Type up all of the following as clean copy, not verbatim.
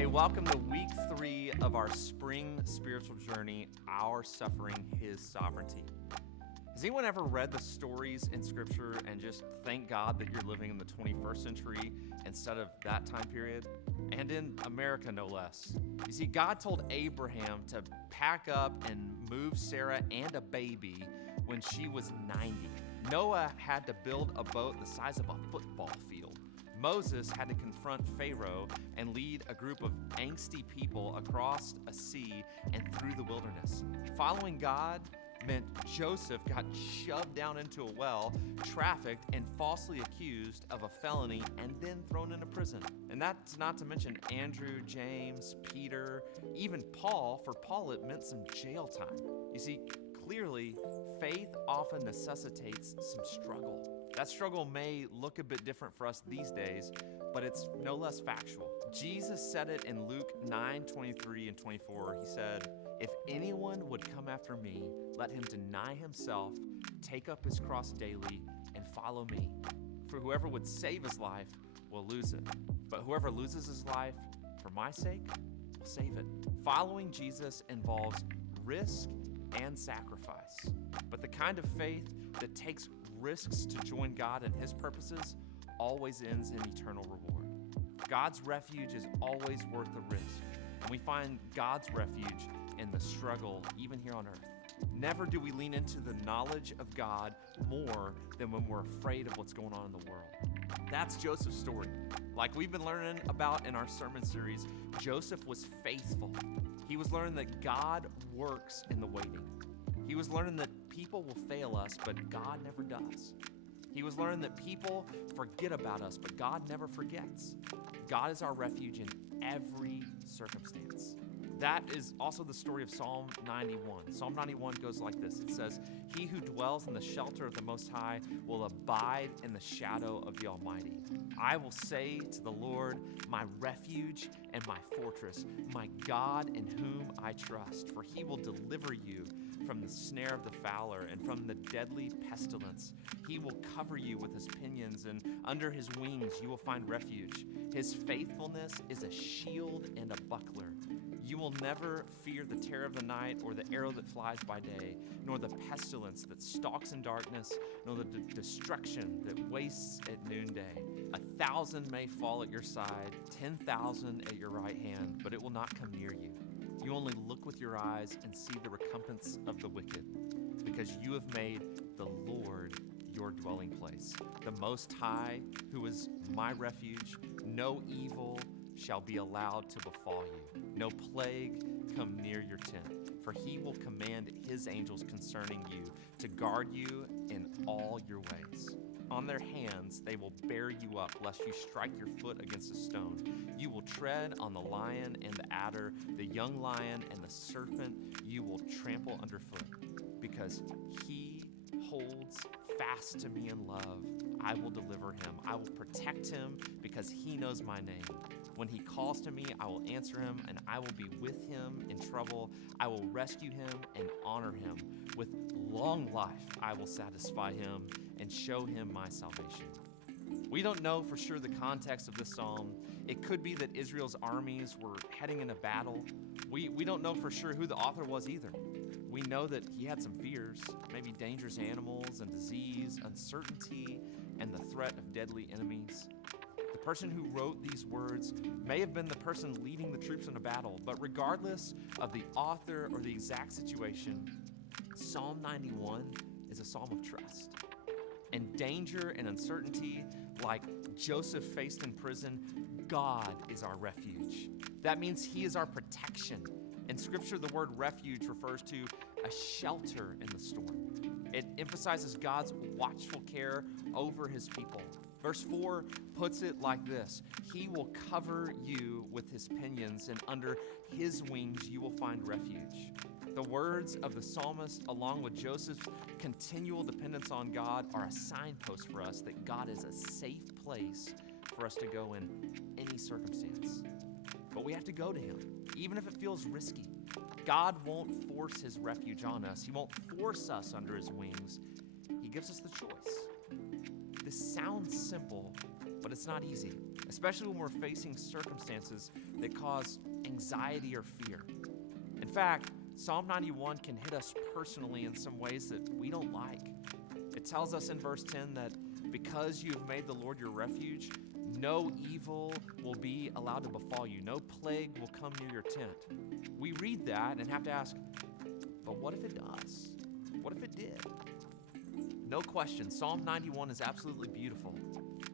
Hey, welcome to week 3 of our spring spiritual journey, Our Suffering, His Sovereignty. Has anyone ever read the stories in Scripture and just thank God that you're living in the 21st century instead of that time period? And in America, no less. You see, God told Abraham to pack up and move Sarah and a baby when she was 90. Noah had to build a boat the size of a football field. Moses had to confront Pharaoh and lead a group of angsty people across a sea and through the wilderness. Following God meant Joseph got shoved down into a well, trafficked, and falsely accused of a felony and then thrown into prison. And that's not to mention Andrew, James, Peter, even Paul. For Paul, it meant some jail time. You see, clearly, faith often necessitates some struggle. That struggle may look a bit different for us these days, but it's no less factual. Jesus said it in Luke 9:23 and 24. He said, "If anyone would come after me, let him deny himself, take up his cross daily, and follow me. For whoever would save his life will lose it. But whoever loses his life for my sake will save it." Following Jesus involves risk and sacrifice. But the kind of faith that takes risks to join God and His purposes always ends in eternal reward. God's refuge is always worth the risk, and we find God's refuge in the struggle, even here on earth. Never do we lean into the knowledge of God more than when we're afraid of what's going on in the world. That's Joseph's story. Like we've been learning about in our sermon series, Joseph was faithful. He was learning that God works in the waiting. He was learning that people will fail us, but God never does. He was learning that people forget about us, but God never forgets. God is our refuge in every circumstance. That is also the story of Psalm 91. Psalm 91 goes like this. It says, "He who dwells in the shelter of the Most High will abide in the shadow of the Almighty. I will say to the Lord, my refuge and my fortress, my God in whom I trust. For He will deliver you from the snare of the fowler and from the deadly pestilence. He will cover you with His pinions, and under His wings you will find refuge. His faithfulness is a shield and a buckler. You will never fear the terror of the night or the arrow that flies by day, nor the pestilence that stalks in darkness, nor the destruction that wastes at noonday. 1,000 may fall at your side, 10,000 at your right hand, but it will not come near you. You only look with your eyes and see the recompense of the wicked, because you have made the Lord your dwelling place, the Most High, who is my refuge. No evil shall be allowed to befall you. No plague come near your tent, for He will command His angels concerning you to guard you in all your ways. On their hands they will bear you up, lest you strike your foot against a stone. You will tread on the lion and the adder, the young lion and the serpent you will trample underfoot. Because He holds fast to me in love, I will deliver him. I will protect him because he knows my name. When he calls to me, I will answer him, and I will be with him in trouble. I will rescue him and honor him. With long life, I will satisfy him and show him my salvation. We don't know for sure the context of this psalm. It could be that Israel's armies were heading into battle. We don't know for sure who the author was either. We know that he had some fears, maybe dangerous animals and disease, uncertainty, and the threat of deadly enemies. The person who wrote these words may have been the person leading the troops in a battle, but regardless of the author or the exact situation, Psalm 91 is a psalm of trust. In danger and uncertainty, like Joseph faced in prison, God is our refuge. That means He is our protection. In Scripture, the word refuge refers to a shelter in the storm. It emphasizes God's watchful care over His people. Verse 4 puts it like this: He will cover you with His pinions, and under His wings you will find refuge. The words of the psalmist, along with Joseph's continual dependence on God, are a signpost for us that God is a safe place for us to go in any circumstance. But we have to go to Him, even if it feels risky. God won't force His refuge on us. He won't force us under His wings. He gives us the choice. This sounds simple, but it's not easy. especially when we're facing circumstances that cause anxiety or fear. In fact, Psalm 91 can hit us personally in some ways that we don't like. It tells us in verse 10 that because you have made the Lord your refuge, no evil will be allowed to befall you. No plague will come near your tent. We read that and have to ask, but what if it does? What if it did? No question, Psalm 91 is absolutely beautiful.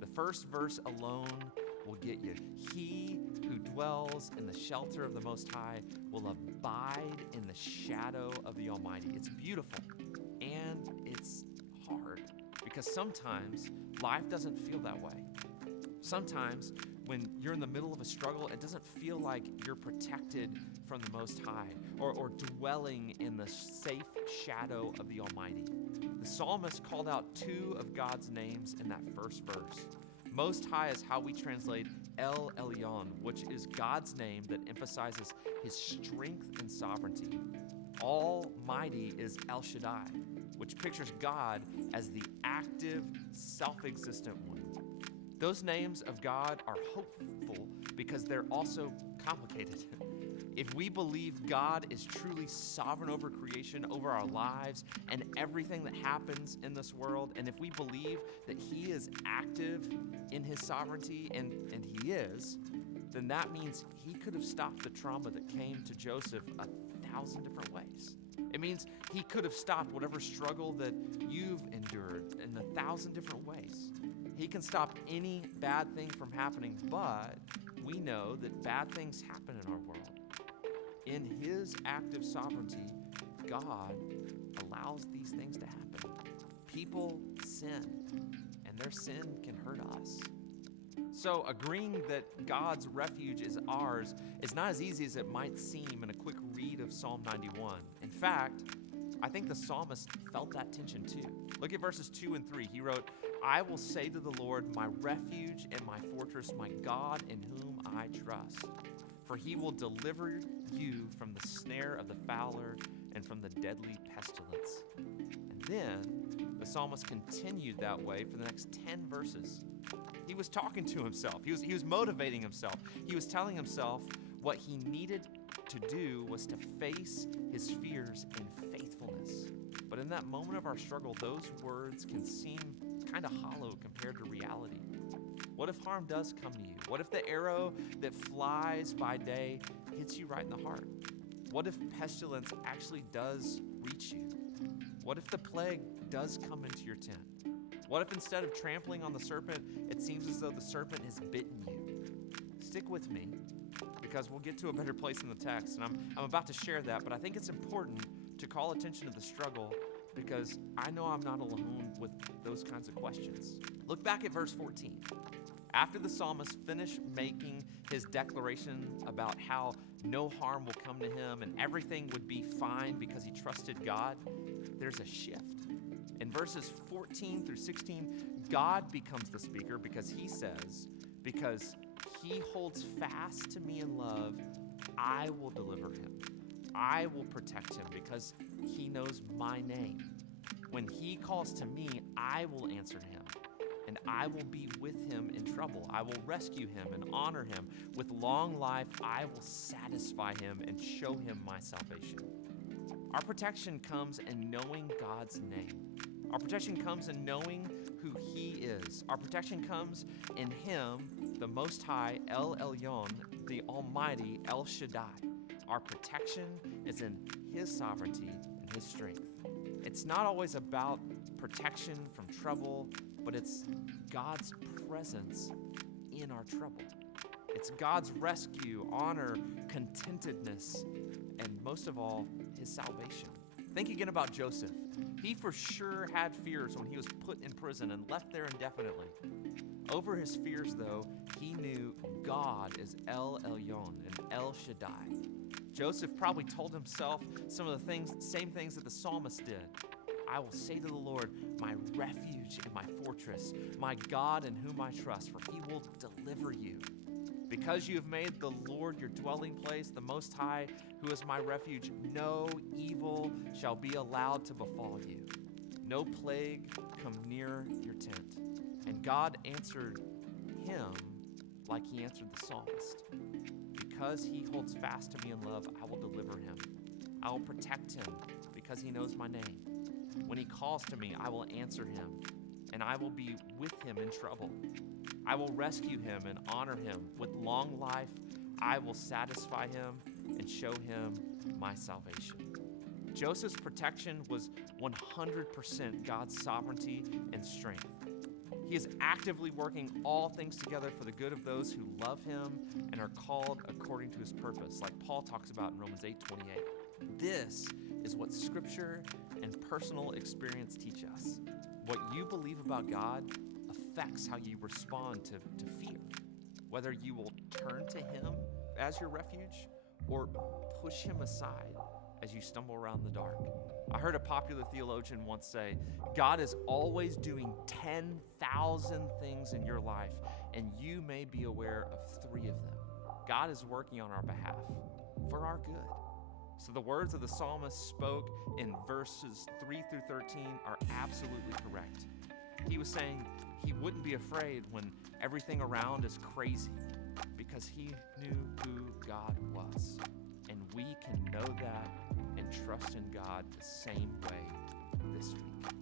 The first verse alone will get you. He who dwells in the shelter of the Most High will abide in the shadow of the Almighty. It's beautiful and it's hard because sometimes life doesn't feel that way. Sometimes when you're in the middle of a struggle, it doesn't feel like you're protected from the Most High or dwelling in the safe shadow of the Almighty. The psalmist called out two of God's names in that first verse. Most High is how we translate El Elyon, which is God's name that emphasizes his strength and sovereignty. Almighty is El Shaddai, which pictures God as the active, self-existent one. Those names of God are hopeful because they're also complicated. If we believe God is truly sovereign over creation, over our lives, and everything that happens in this world, and if we believe that he is active in his sovereignty, and he is, then that means he could have stopped the trauma that came to Joseph 1,000 different ways. It means he could have stopped whatever struggle that you've endured in 1,000 different ways. He can stop any bad thing from happening, but we know that bad things happen in our world. In his active sovereignty, God allows these things to happen. People sin, and their sin can hurt us. So agreeing that God's refuge is ours is not as easy as it might seem in a quick read of Psalm 91. In fact, I think the psalmist felt that tension too. Look at verses 2 and 3. He wrote, I will say to the Lord, my refuge and my fortress, my God in whom I trust. For he will deliver you from the snare of the fowler and from the deadly pestilence. And then the psalmist continued that way for the next 10 verses. He was talking to himself. He was motivating himself. He was telling himself what he needed to do was to face his fears in faithfulness. But in that moment of our struggle, those words can seem kind of hollow compared to reality. What if harm does come to you? What if the arrow that flies by day hits you right in the heart? What if pestilence actually does reach you? What if the plague does come into your tent? What if instead of trampling on the serpent, it seems as though the serpent has bitten you? Stick with me because we'll get to a better place in the text, and I'm about to share that, but I think it's important to call attention to the struggle because I know I'm not alone with those kinds of questions. Look back at verse 14. After the psalmist finished making his declaration about how no harm will come to him and everything would be fine because he trusted God, there's a shift. In verses 14 through 16, God becomes the speaker because he says, because he holds fast to me in love, I will deliver him. I will protect him because he knows my name. When he calls to me, I will answer him. And I will be with him in trouble. I will rescue him and honor him. With long life, I will satisfy him and show him my salvation. Our protection comes in knowing God's name. Our protection comes in knowing who he is. Our protection comes in him, the Most High, El Elyon, the Almighty, El Shaddai. Our protection is in his sovereignty and his strength. It's not always about protection from trouble, but it's God's presence in our trouble. It's God's rescue, honor, contentedness, and most of all, his salvation. Think again about Joseph. He for sure had fears when he was put in prison and left there indefinitely. Over his fears, though, he knew God is El Elyon and El Shaddai. Joseph probably told himself some of the same things that the psalmist did. I will say to the Lord, my refuge and my fortress, my God in whom I trust, for he will deliver you. Because you have made the Lord your dwelling place, the Most High, who is my refuge, no evil shall be allowed to befall you. No plague come near your tent. And God answered him like he answered the psalmist. Because he holds fast to me in love, I will deliver him. I will protect him because he knows my name. When he calls to me, I will answer him, and I will be with him in trouble. I will rescue him and honor him. With long life, I will satisfy him and show him my salvation. Joseph's protection was 100% God's sovereignty and strength. He is actively working all things together for the good of those who love him and are called according to his purpose, like Paul talks about in Romans 8:28. This is what Scripture and personal experience teach us. What you believe about God affects how you respond to fear, whether you will turn to him as your refuge or push him aside as you stumble around the dark. I heard a popular theologian once say, God is always doing 10,000 things in your life, and you may be aware of 3 of them. God is working on our behalf for our good. So the words of the psalmist spoke in verses 3 through 13 are absolutely correct. He was saying he wouldn't be afraid when everything around is crazy because he knew who God was. And we can know that and trust in God the same way this week.